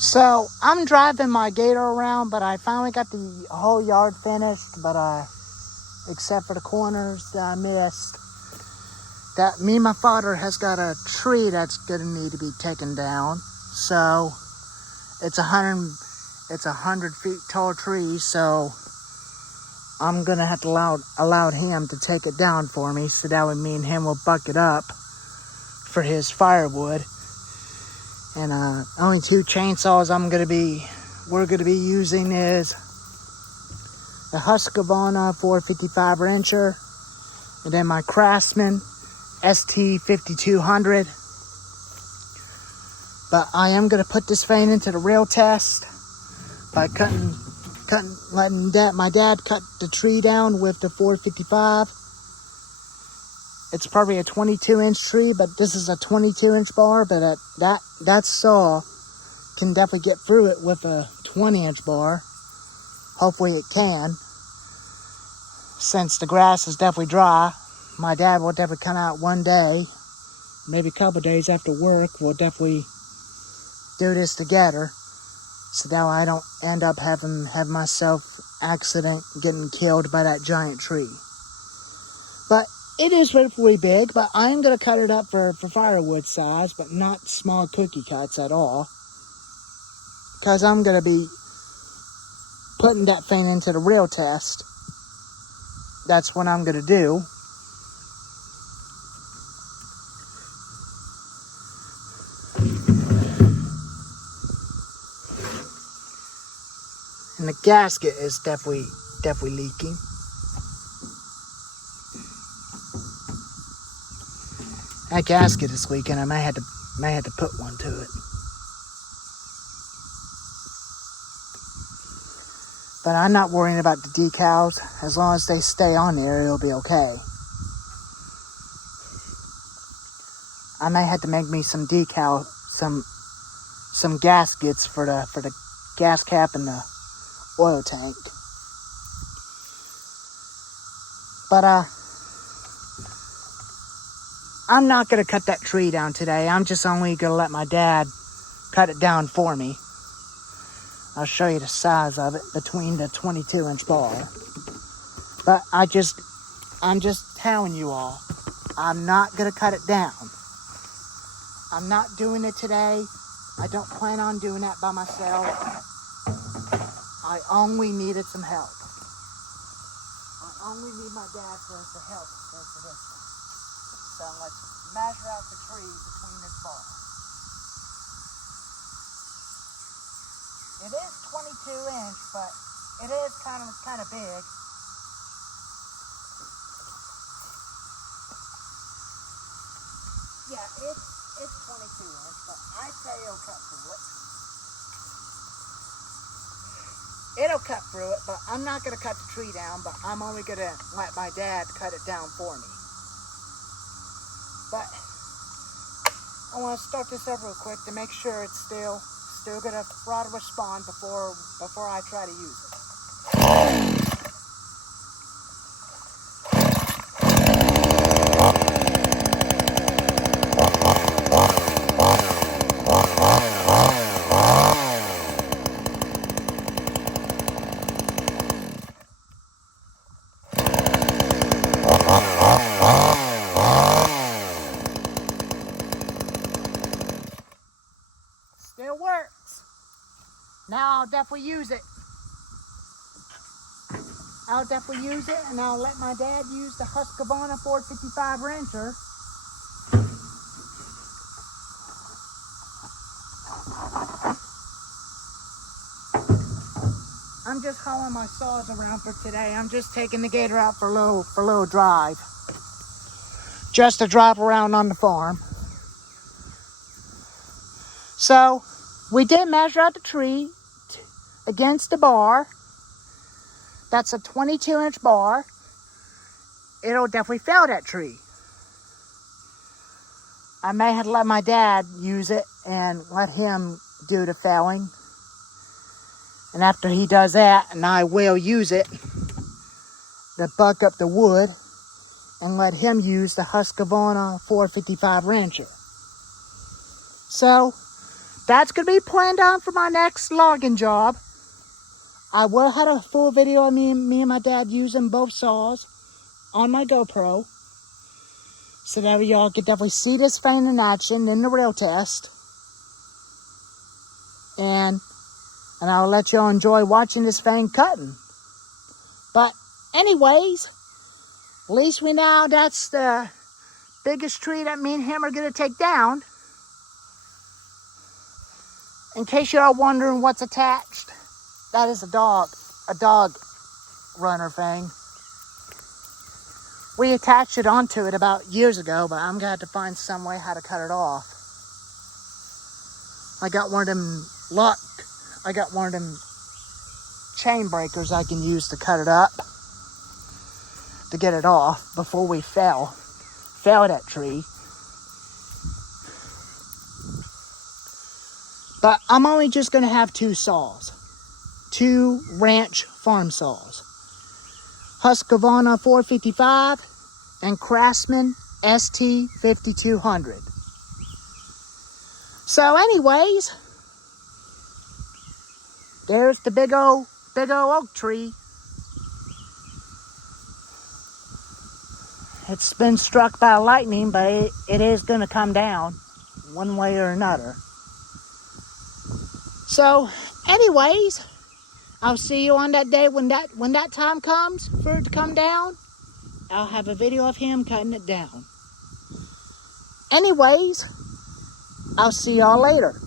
So I'm driving my gator around, but I finally got the whole yard finished, but except for the corners that I missed. That me and my father has got a tree that's gonna need to be taken down. So it's a 100 feet tall tree, so I'm gonna have to allow him to take it down for me, so that way me and him will buck it up for his firewood. And only two chainsaws we're gonna be using is the Husqvarna 455 wrencher, and then my Craftsman ST5200. But I am gonna put this fan into the real test by letting my dad cut the tree down with the 455. It's probably a 22-inch tree, but this is a 22-inch bar. But that saw can definitely get through it with a 20-inch bar. Hopefully it can. Since the grass is definitely dry, my dad will definitely come out one day, maybe a couple days after work. We'll definitely do this together, so that I don't end up have myself accident getting killed by that giant tree. But it is really big, but I'm going to cut it up for firewood size, but not small cookie cuts at all. Because I'm going to be putting that thing into the real test. That's what I'm going to do. And the gasket is definitely leaking. That gasket is leaking. I may have to put one to it. But I'm not worrying about the decals. As long as they stay on there, it'll be okay. I may have to make me some some gaskets for the gas cap and the oil tank. But I'm not going to cut that tree down today. I'm just only going to let my dad cut it down for me. I'll show you the size of it between the 22-inch bar. But I'm just telling you all, I'm not going to cut it down. I'm not doing it today. I don't plan on doing that by myself. I only needed some help. I only need my dad for help for this one. So let's measure out the tree between this bar. It is 22-inch, but it is kind of big. Yeah, it's 22-inch, but I say it'll cut through it. It'll cut through it, but I'm not going to cut the tree down, but I'm only going to let my dad cut it down for me. But I want to start this up real quick to make sure it's still going to try to respond before I try to use it. Still works. Now I'll definitely use it. And I'll let my dad use the Husqvarna 455 wrencher. I'm just hauling my saws around for today. I'm just taking the gator out for a little drive. Just to drop around on the farm. So, we did measure out the tree against the bar. That's a 22-inch bar. It'll definitely fell that tree. I may have to let my dad use it and let him do the felling. And after he does that, and I will use it to buck up the wood and let him use the Husqvarna 455 wrencher. So, that's going to be planned on for my next logging job. I will have a full video of me and my dad using both saws on my GoPro. So that y'all can definitely see this fang in action in the real test. And I'll let y'all enjoy watching this fang cutting. But anyways, at least we know that's the biggest tree that me and him are going to take down. In case y'all wondering what's attached, that is a dog runner fang. We attached it onto it about years ago, but I'm going to have to find some way how to cut it off. I got one of them chain breakers I can use to cut it up, to get it off before we fell that tree. But I'm only just going to have 2 saws. 2 ranch farm saws. Husqvarna 455 and Craftsman ST 5200. So anyways, there's the big old oak tree. It's been struck by lightning, but it is going to come down one way or another. So anyways, I'll see you on that day when that time comes for it to come down. I'll have a video of him cutting it down. Anyways, I'll see y'all later.